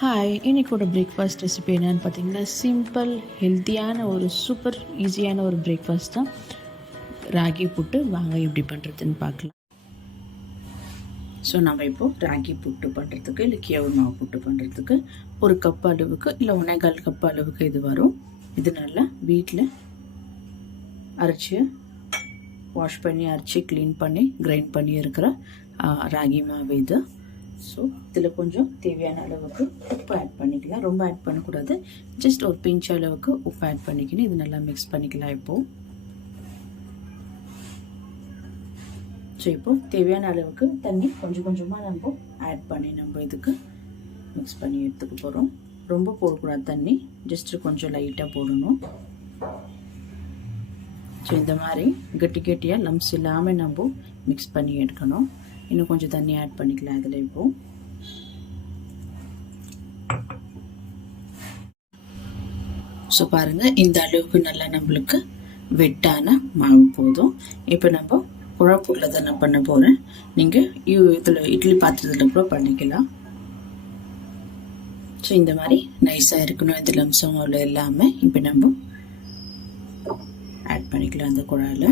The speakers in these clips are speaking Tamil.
ஹாய் இன்றைக்கோட பிரேக்ஃபாஸ்ட் ரெசிபி என்னன்னு பார்த்தீங்கன்னா சிம்பிள் ஹெல்த்தியான ஒரு சூப்பர் ஈஸியான ஒரு பிரேக்ஃபாஸ்ட் தான். ராகி புட்டு வாங்க எப்படி பண்ணுறதுன்னு பார்க்கலாம் ஸோ நம்ம இப்போது ராகி புட்டு பண்ணுறதுக்கு இல்லை கேவு மாவு புட்டு பண்ணுறதுக்கு ஒரு கப் அளவுக்கு இல்லை ஒன்னேகால் கப் அளவுக்கு இது வரும். இது நல்லா வீட்டில் அரைச்சி வாஷ் பண்ணி அரைச்சி க்ளீன் பண்ணி கிரைண்ட் பண்ணி இருக்கிற ராகி மாவு இது. ஸோ இதில் கொஞ்சம் தேவையான அளவுக்கு உப்பு ஆட் பண்ணிக்கலாம். ரொம்ப ஆட் பண்ணக்கூடாது. ஜஸ்ட் ஒரு பிஞ்ச் அளவுக்கு உப்பு ஆட் பண்ணிக்கணும். இது நல்லா மிக்ஸ் பண்ணிக்கலாம் இப்போது ஸோ இப்போது தேவையான அளவுக்கு தண்ணி கொஞ்சம் கொஞ்சமாக நம்ம ஆட் பண்ணி நம்ம இதுக்கு மிக்ஸ் பண்ணி எடுத்துக்க போகிறோம் ரொம்ப போடக்கூடாது தண்ணி. ஜஸ்ட்டு கொஞ்சம் லைட்டாக போடணும். ஸோ இந்த மாதிரி கட்டி கட்டியாக லம்ஸ் இல்லாமல் நம்ம மிக்ஸ் பண்ணி எடுக்கணும். இன்னும் கொஞ்சம் தண்ணி ஆட் பண்ணிக்கலாம் இதில் இப்போ. ஸோ பாருங்கள் இந்த அளவுக்கு நல்லா நம்மளுக்கு வெட்டான மாவு போதும். இப்போ நம்ம குழப்பூரில் தான் நான் பண்ண போகிறேன் நீங்கள் இதில் இட்லி பாத்திரத்தில் கூட பண்ணிக்கலாம். ஸோ இந்த மாதிரி நைஸாக இருக்கணும். இந்த லம்சம் அவ்வளோ இல்லாமல் இப்போ நம்ம ஆட் பண்ணிக்கலாம் அந்த குழாயில்.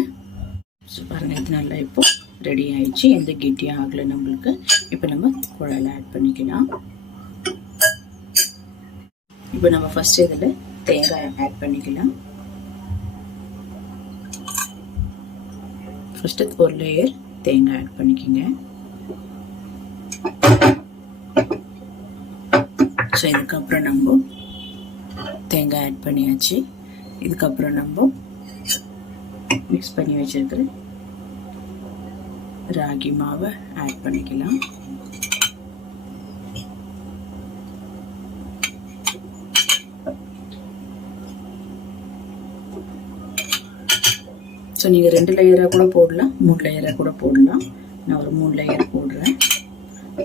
ஸோ பாருங்கள் இது நல்லா இப்போது ரெடி ஆயிடுச்சு. எந்த கெட்டியும் ஆகலை நம்மளுக்கு. இப்போ நம்ம குழாயில் ஆட் பண்ணிக்கலாம். இப்போ நம்ம ஃபர்ஸ்ட் இதில் தேங்காய் ஆட் பண்ணிக்கலாம். ஃபஸ்ட்டு ஒரு லேயர் தேங்காய் ஆட் பண்ணிக்கோங்க. ஸோ இதுக்கப்புறம் நம்ம தேங்காய் ஆட் பண்ணியாச்சு. இதுக்கப்புறம் நம்ம மிக்ஸ் பண்ணி வச்சிருக்கிற ராகி மாவை ஆட் பண்ணிக்கலாம். ஸோ நீங்கள் ரெண்டு லேயராக கூட போடலாம். மூணு லேயராக கூட போடலாம். நான் ஒரு மூணு லேயர் போடுறேன்.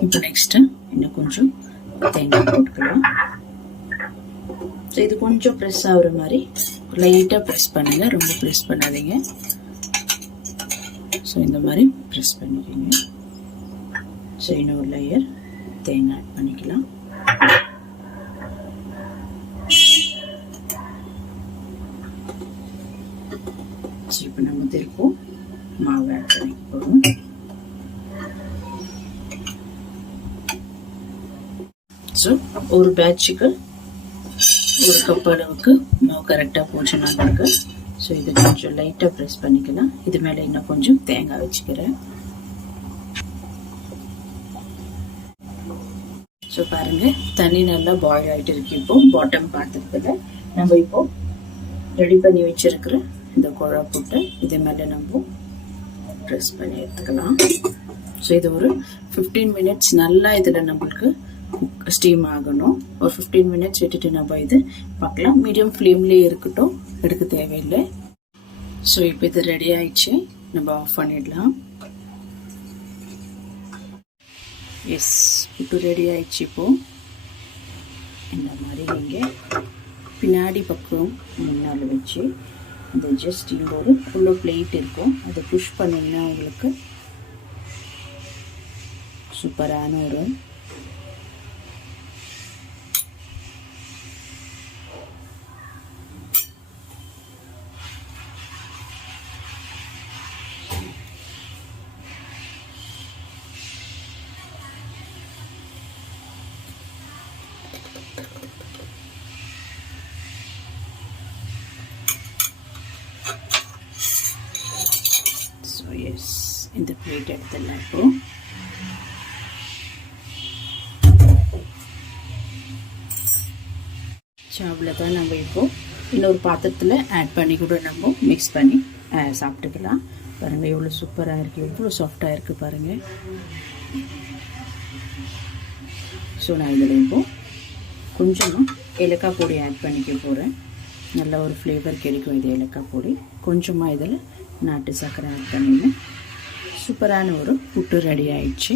இப்போ நெக்ஸ்ட்டு இன்னும் கொஞ்சம் தேங்காய் போட்டுக்கலாம். ஸோ இது கொஞ்சம் ப்ரெஸ் ஆகுற மாதிரி. லைட்டாக ப்ரெஸ் பண்ணுங்கள் ரொம்ப ப்ரெஸ் பண்ணாதீங்க. ஸோ இந்த மாதிரி ப்ரெஸ் பண்ணிக்கிங்க ஸோ இன்னொரு லேயர் தேங்காய் ஆட் பண்ணிக்கலாம். ஸோ இப்போ நம்ம திருப்போம். மாவு ஆட் பண்ணிக்க போகிறோம் ஸோ ஒரு பேட்சுக்கு ஒரு கப் அளவுக்கு மாவு கரெக்டாக போச்சுன்னா நம்மளுக்கு ஸோ இதை கொஞ்சம் லைட்டாக ப்ரெஸ் பண்ணிக்கலாம். இது மேலே இன்னும் கொஞ்சம் தேங்காய் வச்சுக்கிறேன். ஸோ பாருங்கள் தண்ணி நல்லா பாயில் ஆகிட்டு இருக்கு. இப்போ பாட்டம் பாத்திரத்தில் நம்ம இப்போ ரெடி பண்ணி வச்சிருக்கிற இந்த குழா புட்டை இது மேலே நம்ம ப்ரெஸ் பண்ணி எடுத்துக்கலாம். ஸோ இது ஒரு ஃபிஃப்டீன் மினிட்ஸ் நல்லா இதில் நம்மளுக்கு ஸ்டீம் ஆகணும். ஒரு ஃபிஃப்டீன் மினிட்ஸ் விட்டுட்டு நம்ம இது பார்க்கலாம். மீடியம் ஃப்ளேம்லேயே இருக்கட்டும். எடுக்க தேவையில்லை. ஸோ இப்போ இது ரெடி ஆயிடுச்சு. நம்ம ஆஃப் பண்ணிடலாம். எஸ் புட்டு ரெடி ஆயிடுச்சு இப்போ. இந்த மாதிரி நீங்கள் பின்னாடி பக்கம் முன்னால் வச்சு இந்த ஜஸ்ட் இங்கே ஒரு ஃபுல்லோ பிளேட் இருக்கும். அதை புஷ் பண்ணிங்கன்னா உங்களுக்கு சூப்பரான ஒரு ஸோ எஸ் இந்த பிளேட் எடுத்துடலாம் இப்போது ஸோ அவ்வளோதான் நம்ம இப்போ இன்னொரு பாத்திரத்தில் ஆட் பண்ணி கூட நம்ம மிக்ஸ் பண்ணி சாப்பிட்டுக்கலாம். பாருங்கள் எவ்வளோ சூப்பராக இருக்குது எவ்வளோ சாஃப்டாக இருக்குது பாருங்கள் ஸோ நான் இதில் இப்போ கொஞ்சமாக ஏலக்காய் பொடி ஆட் பண்ணிக்க போகிறேன் நல்ல ஒரு ஃப்ளேவர் கிடைக்கும் இது ஏலக்காய் பொடி. கொஞ்சமாக இதில் நாட்டு சர்க்கரை ஆட் பண்ணிடுவேன் சூப்பரான ஒரு புட்டு ரெடி ஆயிடுச்சு.